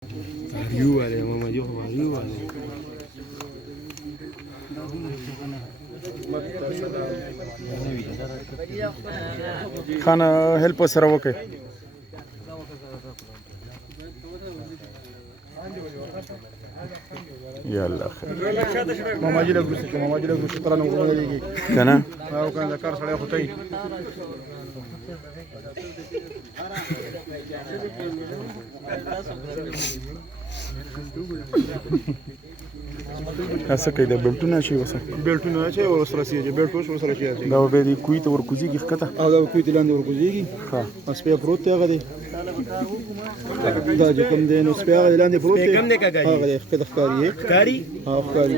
Pariu ale mama jo pariu ale. خانه هیلپ سره وکړي یا الله خیر ماما جی له ګوسه تر نه ورغلېږي کنه او کنه کار سره خطای اسه کې د بلټونه شي وسه بیلټونه چې ورسره سیږي بیلټ ورسره شي دا به دی کوی ته ورکوزیږي ښکته او دا کوی تلاندې ورکوزیږي ها اوس په پروت هغه دی دا چې کوم دی نو سپه هغه لاندې پروت دی کم دی کاږي هغه دی ښکته ښکاری کاری ها ښکاری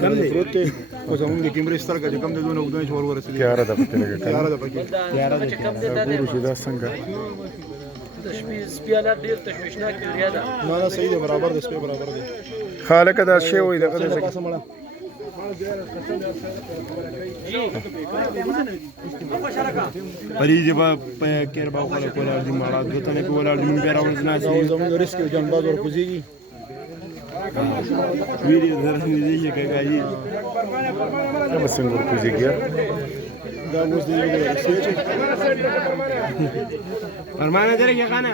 کم دی پروت دی او زمونږ د کیمرې سترګه چې کوم دی دونه وګدای چې ورسېږي تیار ده پکې لګه تیار ده پکې تیار ده ګورو چې دا څنګه د شپې سپیالات ډیر تشویشناک ایریا ده نه صحیح دی برابر دی سپه برابر دی خالق دا شی وای دغه څه پری دی با کېر با خپل کولار دی ماړه دوته نه کولار دی مونږ راوړل نه او زمونږ ریسک جنباز ورکوزیږي ویډیو درنه دی کاږي دا به څنګه ورکوزیږي دا اوس دی سویچ فرمانه درې غانه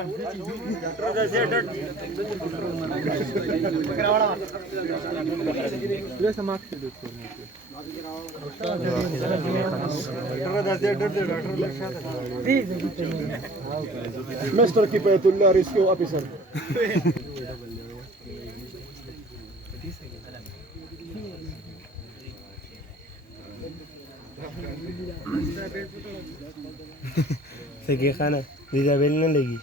مستر کفایت الله ریسکیو افیسر سګي خانه دې دا بیل نه لګي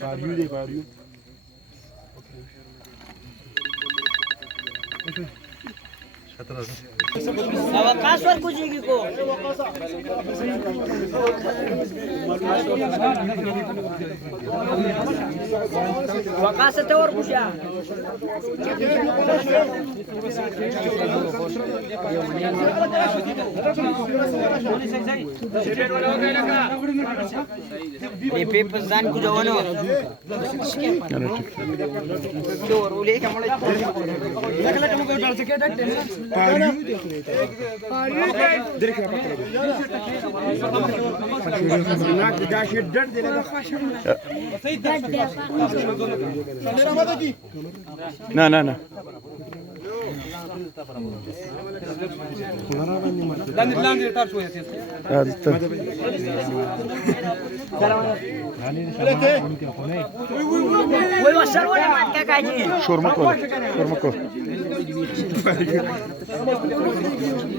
پاریو دی پاریو وقاص ورکوزیږي کو وقاص ته ورکوشیا ای په ځان کو ځوانو چور ولې کومه لکه کوم کو ډال سکے ډک نه نه نه وای وسر ولا مات کاږي شورما کو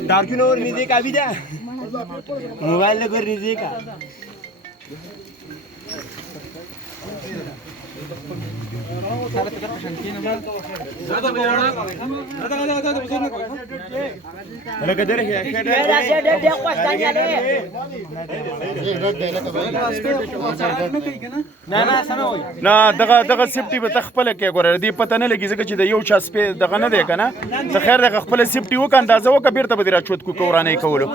دارکینو ور نږدې کا بيدا موبایل له ور نږدې کا لکه درې نه دغه سیفټي به تخپل کې ګوره دی پته نه لګي ځکه چې د یو چا سپې دغه نه دی کنه ته خیر دغه خپل سیفټي وک اندازه وک بیرته به راچوت کو کورانه کولو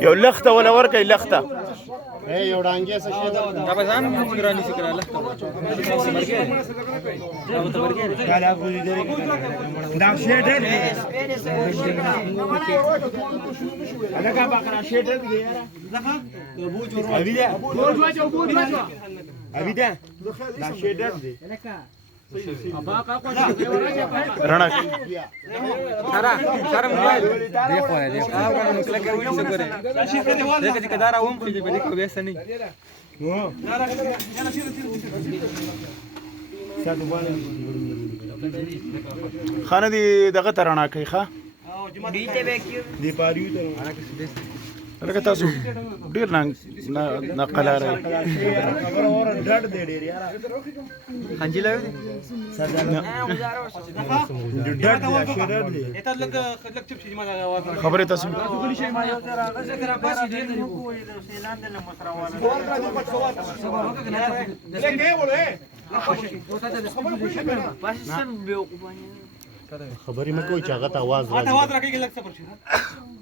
یو لخته ولا ورکه لخته یو ډانګې څه شي دا به ځان ګرانی سي کړه لخته دا شی ډېر الګا باکرا شی ډېر دی یاره ابي ده دا شی ډېر دی رڼا خانه دی دغه ترانه کوي ښا بیته وکیو دی پاریو ته لکه تاسو ډیر نه قلاره خنجي لا خبره تاسو خبرې مې کوي چې هغه ته आवाज راځي आवाज راکې لږ صبر شي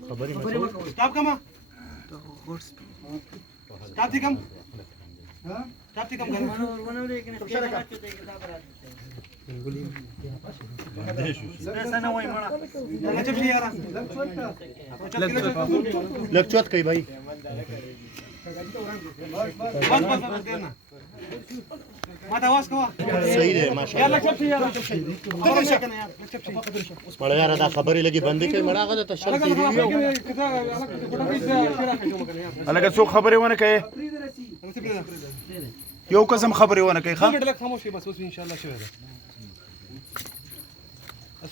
خبرې مې سٹاپ کما سٹاپ دي کم سٹاپ دي کم لږ چوت کوي भाई ما ته आवाज کوا صحیح دی ماشاءالله مړ یار دا خبرې لګي بندې کوي مړ هغه ته شل تیری لکه څوک خبرې ونه کوي یو قسم خبرې ونه کوي ښه لږ خاموش شي بس ان شاء الله شوی ده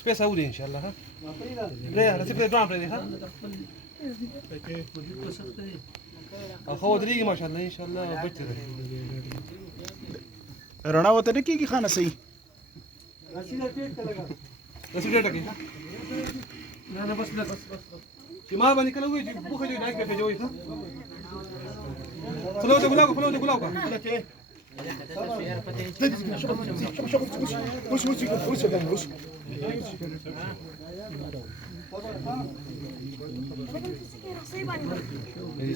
سپیس اوري ان شاء الله ها لا رسيب درام پرې ها خو درېږي ما شاء الله ان شاء الله بچ ده رڼا وته نه کېږي خانه صحیح رسيب ډېر ټکی نه بس چې ما باندې کله وې چې بوخه جوړ نه کې جوړې ها خلو ته ګلاو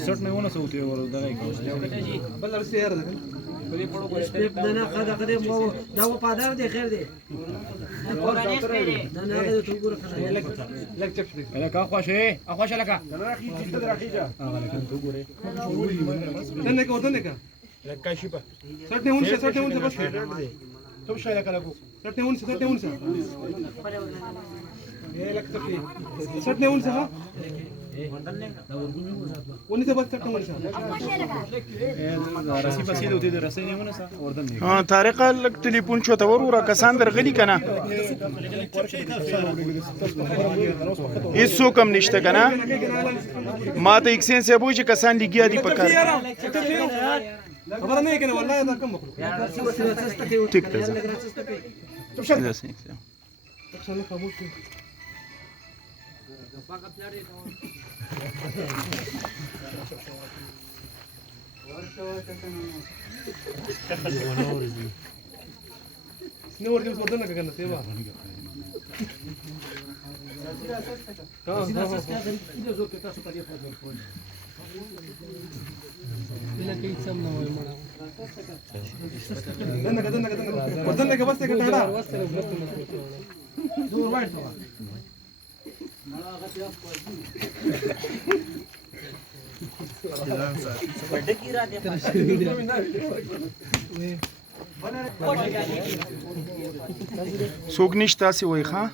سټ نه ونه سوته ور دغه بل رسې یار ده نه خدا قدم دا وفادار دی خیر دی نه نه ته ګوره لک چپ شي لکه خوښه اخوښه لکه دنه کو لکه شي په سټ نه ونه بس تو شای لکه لکه سټ نه ونه لک تکي سټ نه ونه ها ونی ته بس سټ نه ونه رسی پسې دوته د رسې نه ونه سا وردن نه ها طارق لک ټلیفون شو ته ورورا کسان درغلی کنه هیڅ څوک هم نشته کنه ما ته اکسین سے بوجي کسان لګیا دي پکار خبر نه کنه والله دا کم وکړو ټیک ده نور دې ورته نه کنه سیوا دنه بس ته کټاړه دور وایټ څوک نشته سی وای ښا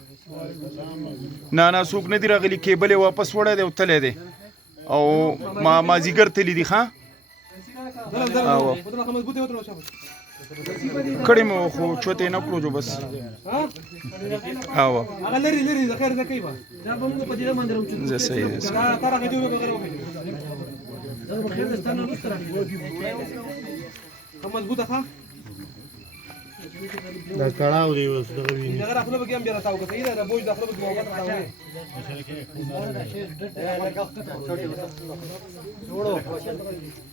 نه څوک نه دی راغلی کیبل واپس وړی دی او تللی دی او ما زیګر تللی دی ښا کړی مو خو چوتې نه کړو جو بس او هغه لري د خیر نه کوي دا به موږ په دې باندې راوچو زه صحیح ده دا راځي دا خیر ده ستنه نو ستره کوم مضبوطه ښه دا کړهو دی اوس دغه ویني دا خپل به هم بیا راځو که صحیح ده بوج د خپل به وګټه راوړو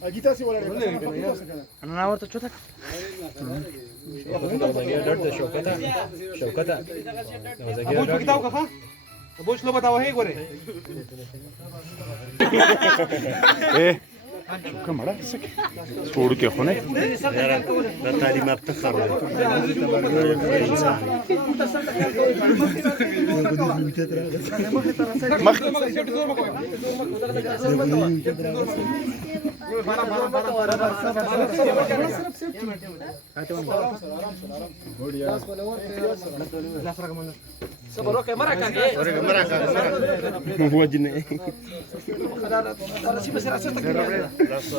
اجیتا سی ولاړ نه ورته چوتا شوکتا بوج کتاو که ښه بوج لو بتاو هي ګوره کمړه سکه سپوړو کې خو نه دا تعلیم یافته خبره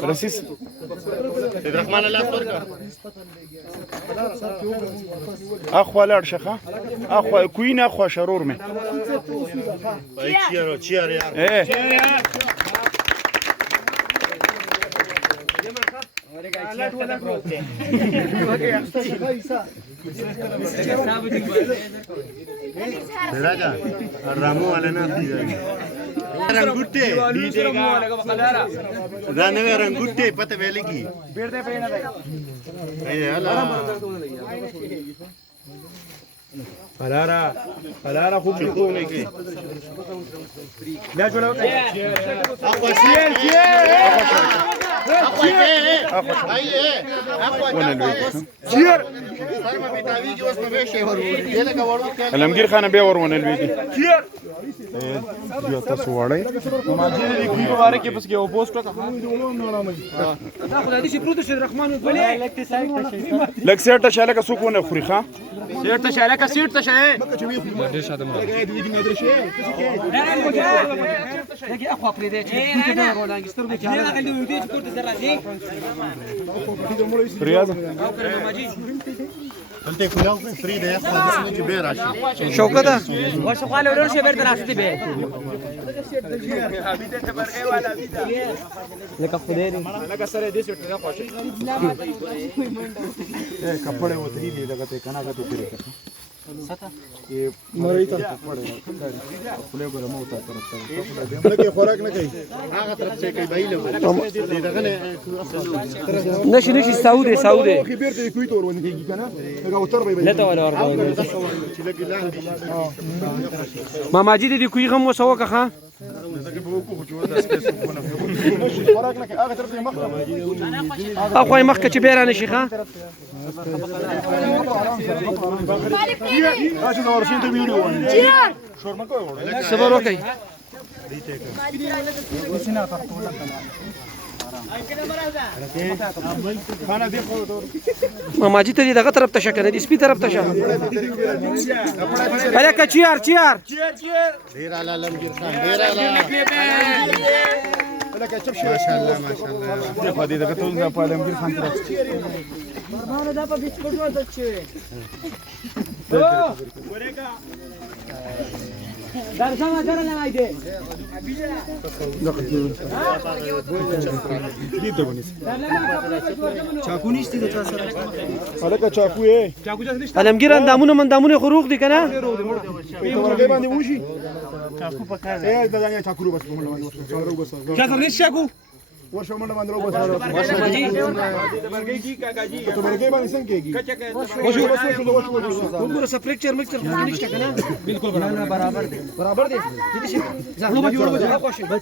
رسیس الرحمن الله ورکا اخوا لاړ شخه اخوا کوین اخوا شرور مې چیرو چیر یار राजा रामू वाले ना रंगुट्टे रानवे रंगुट्टे पता वेले की हलारा खूप शिकतो की अलमगीर खान बे और वन एलवी जो तاسو وړي ما چې دې کوي واره کې بس کې او پوسټ کا ناخذ هذه شي برودش الرحمن لک سیټه شاله کا سکونه خوري ښا سیټ شاله کا سیټ شاله لكن اقوى بريدات كده ولا انجستر بك انا قال لي ودي كنت زراجي ریاض انت كلها فري ده ياخذ جبير عشان شوكته وشغال ولا شيء برد راسي به لك خديري कपड़े उतरी नहीं लगते कना का तो करे ये मरई ता कपड़े खुले को रमो होता करता है के खोराक न कहीं هغه طرف څخه کوي بایله دې دغه نه نشي سعودي سعودي خبرت کوي تور ونی کیږي کنه دا اوتر به لا تو ولا ورده چې لګي لاندې ما ماجد دي کوي غم وسوکه ها خوراک نه هغه طرف مخ اخوي مخکې چې بیرانه شي ها راشه نور سین ته ویډیو ونه شور مکو صبر وکي खाना देखो तो ما ماجد دي دغه طرف ته شکه دي سپي طرف ته شه الک چیار چیار ډیر اعلی لمګیر خان ډیر اعلی لکه چپ شي ما شاء الله ما شاء الله देखो دې دغه ټول په علمگیر خان طرف مرمانه دا په بسکټ ورته چي درسما درنه مايده چاکو نشتی د چا سره الکه چاکو یې علمگیر اندامونه مندامونه خروق دي کنه په ورګې باندې وشي چاکو پکاره اے دغه چاکو بس کومه ورو بس क्या करने शाकू ورشه منډه باندې ورو بس ته ورګې باندې څنګه کېږي وګوره سپریکچر مکچر نشته کنه بالکل برابر دي برابر دي دي شي زغلو به جوړ به